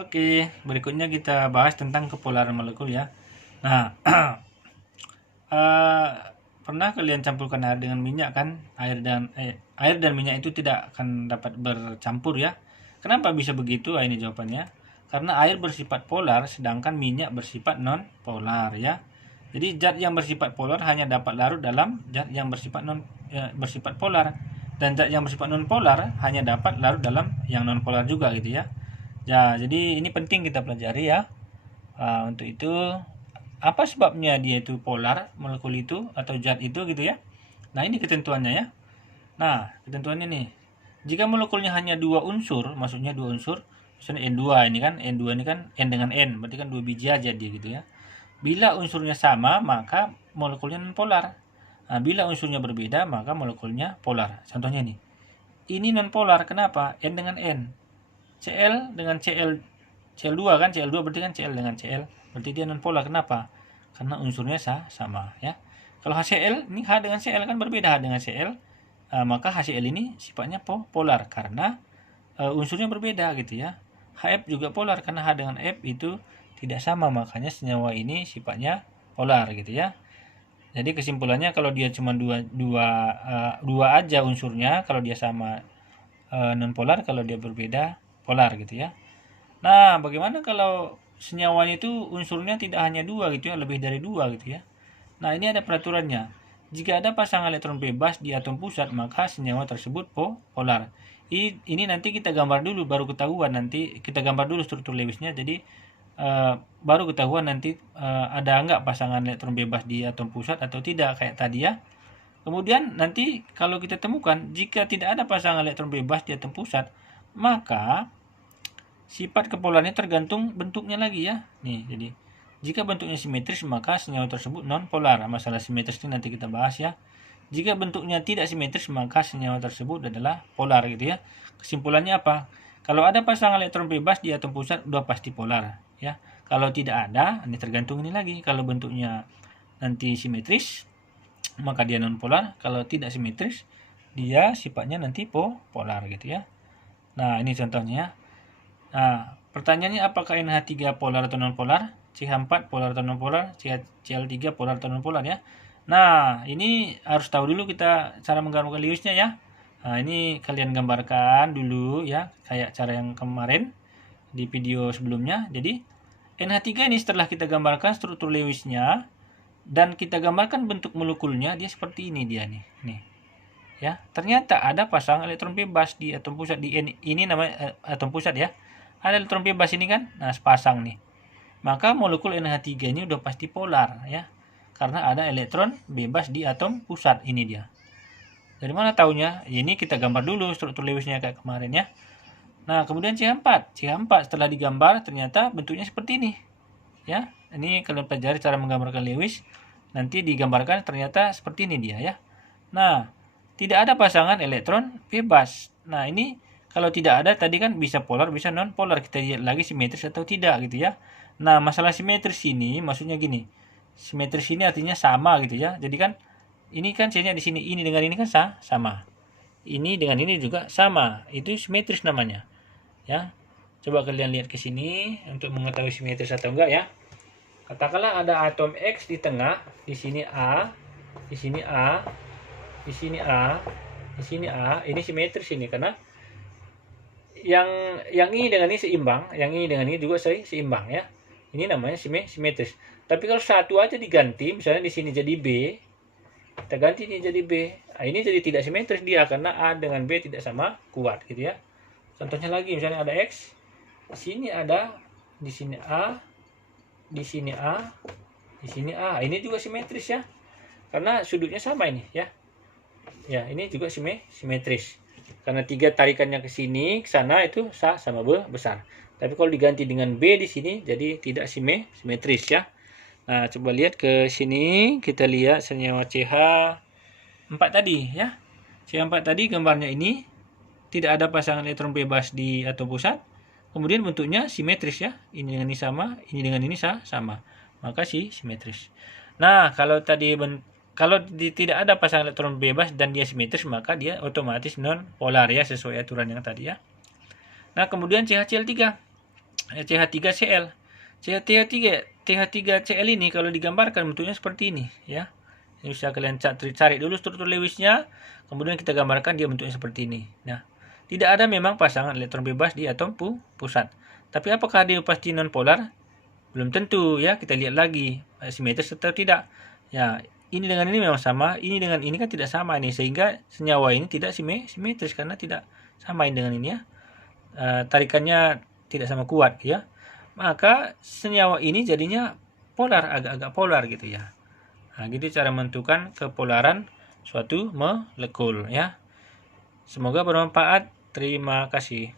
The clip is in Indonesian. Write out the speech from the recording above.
Oke, berikutnya kita bahas tentang kepolaran molekul ya. Nah, pernah kalian campurkan air dengan minyak kan? Air dan minyak itu tidak akan dapat bercampur ya. Kenapa bisa begitu? Ini jawabannya. Karena air bersifat polar, sedangkan minyak bersifat non polar ya. Jadi zat yang bersifat polar hanya dapat larut dalam zat yang bersifat polar, dan zat yang bersifat non polar hanya dapat larut dalam yang non polar juga gitu ya. Ya, jadi ini penting kita pelajari ya. Untuk itu, apa sebabnya dia itu polar, molekul itu atau zat itu gitu ya. Nah, ini ketentuannya ya. Nah, ketentuannya nih. Jika molekulnya hanya dua unsur, maksudnya dua unsur, misalnya N2 ini kan, N2 ini kan N dengan N, berarti kan dua biji aja dia gitu ya. Bila unsurnya sama, maka molekulnya non polar. Nah, bila unsurnya berbeda, maka molekulnya polar. Contohnya nih. Ini non polar, kenapa? N dengan N. Cl dengan Cl2 kan, Cl2 berarti kan Cl dengan Cl, berarti dia non polar. Kenapa? Karena unsurnya sama ya. Kalau HCl ini H dengan Cl kan berbeda, H dengan Cl, maka HCl ini sifatnya polar karena unsurnya berbeda gitu ya. Hf juga polar karena H dengan F itu tidak sama, makanya senyawa ini sifatnya polar gitu ya. Jadi kesimpulannya kalau dia cuma dua aja unsurnya, kalau dia sama non polar, kalau dia berbeda polar gitu ya. Nah, bagaimana kalau senyawanya itu unsurnya tidak hanya dua gitu ya, lebih dari dua gitu ya. Nah, ini ada peraturannya. Jika ada pasangan elektron bebas di atom pusat, maka senyawa tersebut polar. Ini nanti kita gambar dulu, baru ketahuan nanti. Kita gambar dulu struktur Lewisnya, jadi baru ketahuan nanti ada enggak pasangan elektron bebas di atom pusat atau tidak, kayak tadi ya. Kemudian nanti kalau kita temukan, jika tidak ada pasangan elektron bebas di atom pusat, maka sifat kepolarnya tergantung bentuknya lagi ya. Nih, jadi jika bentuknya simetris maka senyawa tersebut non polar. Masalah simetris ini nanti kita bahas ya. Jika bentuknya tidak simetris maka senyawa tersebut adalah polar gitu ya. Kesimpulannya apa? Kalau ada pasangan elektron bebas di atom pusat udah pasti polar ya. Kalau tidak ada, ini tergantung ini lagi. Kalau bentuknya nanti simetris maka dia non polar. Kalau tidak simetris dia sifatnya nanti polar gitu ya. Nah, ini contohnya. Nah, pertanyaannya apakah NH3 polar atau non polar? CH4 polar atau non polar? Cl3 polar atau non polar ya? Nah, ini harus tahu dulu kita cara menggambarkan Lewisnya ya. Nah, ini kalian gambarkan dulu ya, kayak cara yang kemarin di video sebelumnya. Jadi, NH3 ini setelah kita gambarkan struktur Lewisnya dan kita gambarkan bentuk molekulnya, dia seperti ini dia nih. Nih. Ya, ternyata ada pasang elektron bebas di atom pusat di ini namanya atom pusat ya. Ada elektron bebas ini kan, nah sepasang nih. Maka molekul NH3 ini udah pasti polar ya, karena ada elektron bebas di atom pusat ini dia. Dari mana taunya? Ini kita gambar dulu struktur Lewisnya kayak kemarin ya. Nah, kemudian CH4. CH4 setelah digambar ternyata bentuknya seperti ini. Ya, ini kalian pelajari cara menggambarkan Lewis. Nanti digambarkan ternyata seperti ini dia ya. Nah, tidak ada pasangan elektron bebas. Nah, ini kalau tidak ada tadi kan bisa polar, bisa non polar. Kita lihat lagi simetris atau tidak gitu ya. Nah, masalah simetris ini maksudnya gini. Simetris ini artinya sama gitu ya. Jadi kan ini kan C-nya di sini, ini dengan ini kan sama. Ini dengan ini juga sama. Itu simetris namanya. Ya. Coba kalian lihat ke sini untuk mengetahui simetris atau enggak ya. Katakanlah ada atom X di tengah, di sini A, di sini A, di sini A, di sini A. Ini simetris ini karena yang ini dengan ini seimbang, yang ini dengan ini juga seimbang ya. Ini namanya simetris. Tapi kalau satu aja diganti, misalnya di sini jadi B, kita ganti ini jadi B. Nah, ini jadi tidak simetris dia karena A dengan B tidak sama kuat gitu ya. Contohnya lagi misalnya ada X, di sini ada, di sini A, di sini A, di sini A. Ini juga simetris ya. Karena sudutnya sama ini ya. Ya, ini juga simetris. Karena 3 tarikannya ke sini, ke sana itu sama besar. Tapi kalau diganti dengan B di sini jadi tidak simetris ya. Nah, coba lihat ke sini, kita lihat senyawa CH4 tadi ya. CH4 tadi gambarnya ini tidak ada pasangan elektron bebas di atom pusat. Kemudian bentuknya simetris ya. Ini dengan ini sama, ini dengan ini sama. Maka simetris. Nah, kalau tadi tidak ada pasangan elektron bebas dan dia simetris, maka dia otomatis non polar ya, sesuai aturan yang tadi ya. Nah, kemudian CHCl3. CH3Cl. CH3Cl ini kalau digambarkan bentuknya seperti ini ya. Ini bisa kalian cari dulu struktur Lewisnya, kemudian kita gambarkan dia bentuknya seperti ini. Nah, tidak ada memang pasangan elektron bebas di atom pusat. Tapi apakah dia pasti nonpolar? Belum tentu ya, kita lihat lagi simetris atau tidak. Ya, ini dengan ini memang sama, ini dengan ini kan tidak sama ini, sehingga senyawa ini tidak simetris karena tidak sama ini dengan ini ya. Tarikannya tidak sama kuat ya. Maka senyawa ini jadinya polar, agak-agak polar gitu ya. Nah, gitu cara menentukan kepolaran suatu molekul ya. Semoga bermanfaat. Terima kasih.